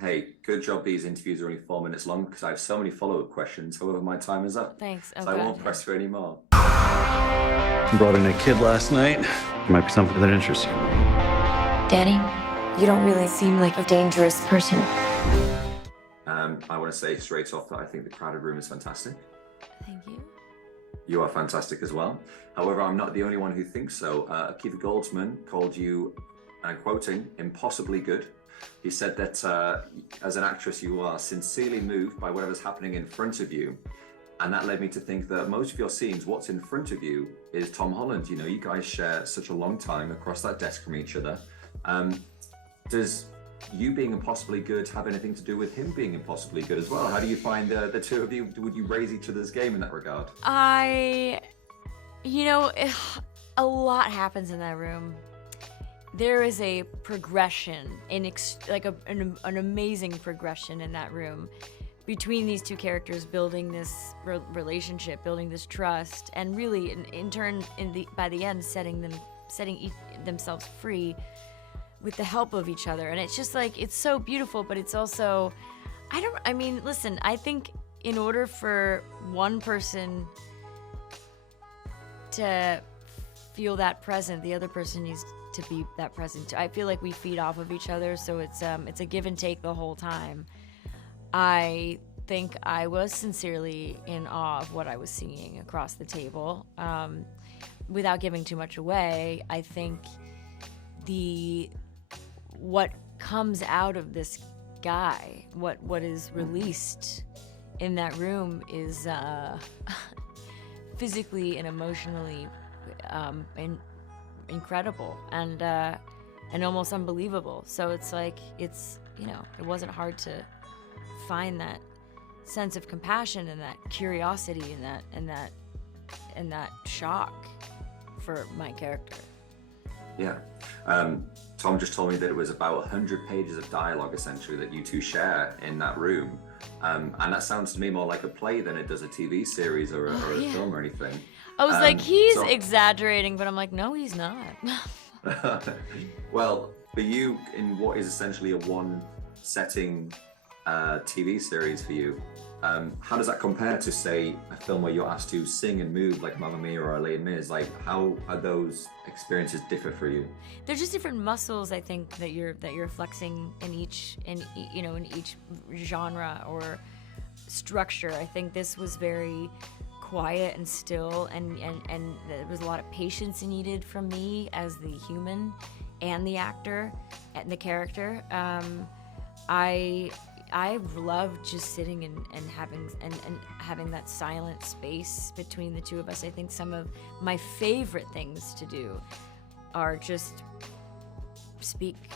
Hey, good job these interviews are only 4 minutes long because I have so many follow-up questions. However, my time is up. Thanks. Oh So I God, won't yeah. press you anymore. Brought in a kid last night. Might be something that interests you. Danny, you don't really seem like a dangerous person. I want to say straight off that I think the crowded room is fantastic. Thank you. You are fantastic as well. However, I'm not the only one who thinks so. Keith Goldsman called you, and I'm quoting, impossibly good. He said that as an actress, you are sincerely moved by whatever's happening in front of you. And that led me to think that most of your scenes, what's in front of you is Tom Holland. You know, you guys share such a long time across that desk from each other. Does you being impossibly good have anything to do with him being impossibly good as well? How do you find the two of you? Would you raise each other's game in that regard? A lot happens in that room. There is a progression, an amazing progression in that room between these two characters, building this relationship, building this trust, and really, in turn, by the end, setting themselves free with the help of each other. And it's just like, it's so beautiful, but it's also, listen, I think in order for one person to feel that present, the other person needs to be that present too. I feel like we feed off of each other, so it's a give and take the whole time. I think I was sincerely in awe of what I was seeing across the table. Without giving too much away, I think what comes out of this guy, what is released in that room is physically and emotionally incredible and almost unbelievable. So it's like, it wasn't hard to find that sense of compassion and that curiosity and that shock for my character. Yeah. Tom just told me that it was about 100 pages of dialogue, essentially, that you two share in that room. And that sounds to me more like a play than it does a TV series or a film or anything. I was like, he's exaggerating, but I'm like, no, he's not. Well, for you, in what is essentially a one-setting TV series for you, how does that compare to, say, a film where you're asked to sing and move like Mamma Mia or Les Mis? Like, how those experiences differ for you? They're just different muscles, I think, that you're flexing in each genre or structure. I think this was very quiet and still, and there was a lot of patience needed from me as the human and the actor and the character. I love just sitting and having that silent space between the two of us. I think some of my favorite things to do are just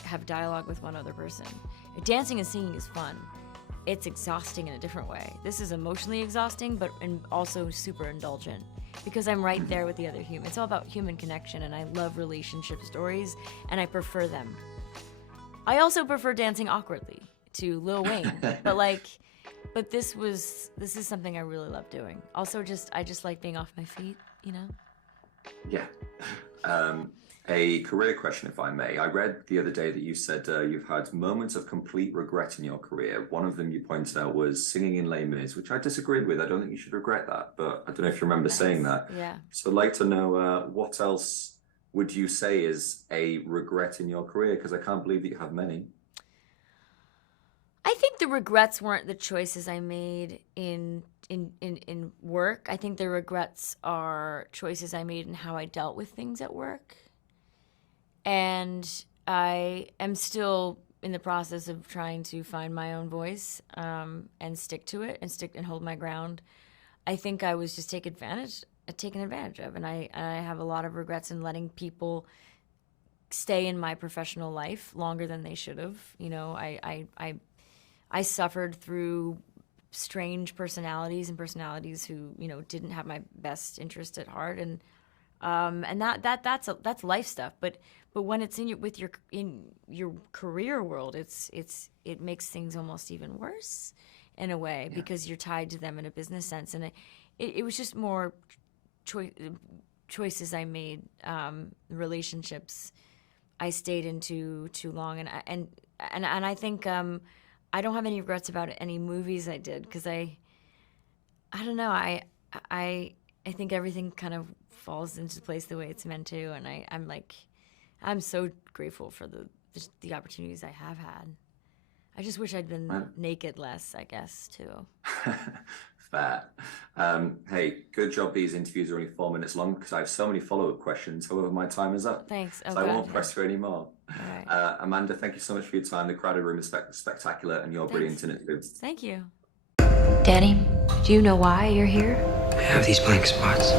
have dialogue with one other person. Dancing and singing is fun. It's exhausting in a different way. This is emotionally exhausting, but also super indulgent because I'm right there with the other human. It's all about human connection, and I love relationship stories, and I prefer them. I also prefer dancing awkwardly to Lil Wayne, but this is something I really love doing. Also, I just like being off my feet, Yeah. A career question, if I may. I read the other day that you said you've had moments of complete regret in your career. One of them you pointed out was singing in Les Mis, which I disagreed with. I don't think you should regret that, but I don't know if you remember saying that. Yeah. So I'd like to know what else would you say is a regret in your career? Because I can't believe that you have many. I think the regrets weren't the choices I made in work. I think the regrets are choices I made in how I dealt with things at work. And I am still in the process of trying to find my own voice and stick to it and hold my ground. I think I was just taken advantage of, and I have a lot of regrets in letting people stay in my professional life longer than they should have. I suffered through strange personalities who didn't have my best interest at heart, and that's life stuff. But when it's in your career world, it makes things almost even worse in a way, because you're tied to them in a business sense, and it was just more choices I made, relationships I stayed into too long, and I think I don't have any regrets about any movies I did because I don't know. I think everything kind of falls into place the way it's meant to, and I'm so grateful for the opportunities I have had. I just wish I'd been naked less, I guess, too. Fair. Hey, good job these interviews are only 4 minutes long because I have so many follow-up questions. However, my time is up. Thanks. So I won't press for any more. All right. Amanda, thank you so much for your time. The crowded room is spectacular and you're brilliant in it too. Thank you. Danny, do you know why you're here? I have these blank spots.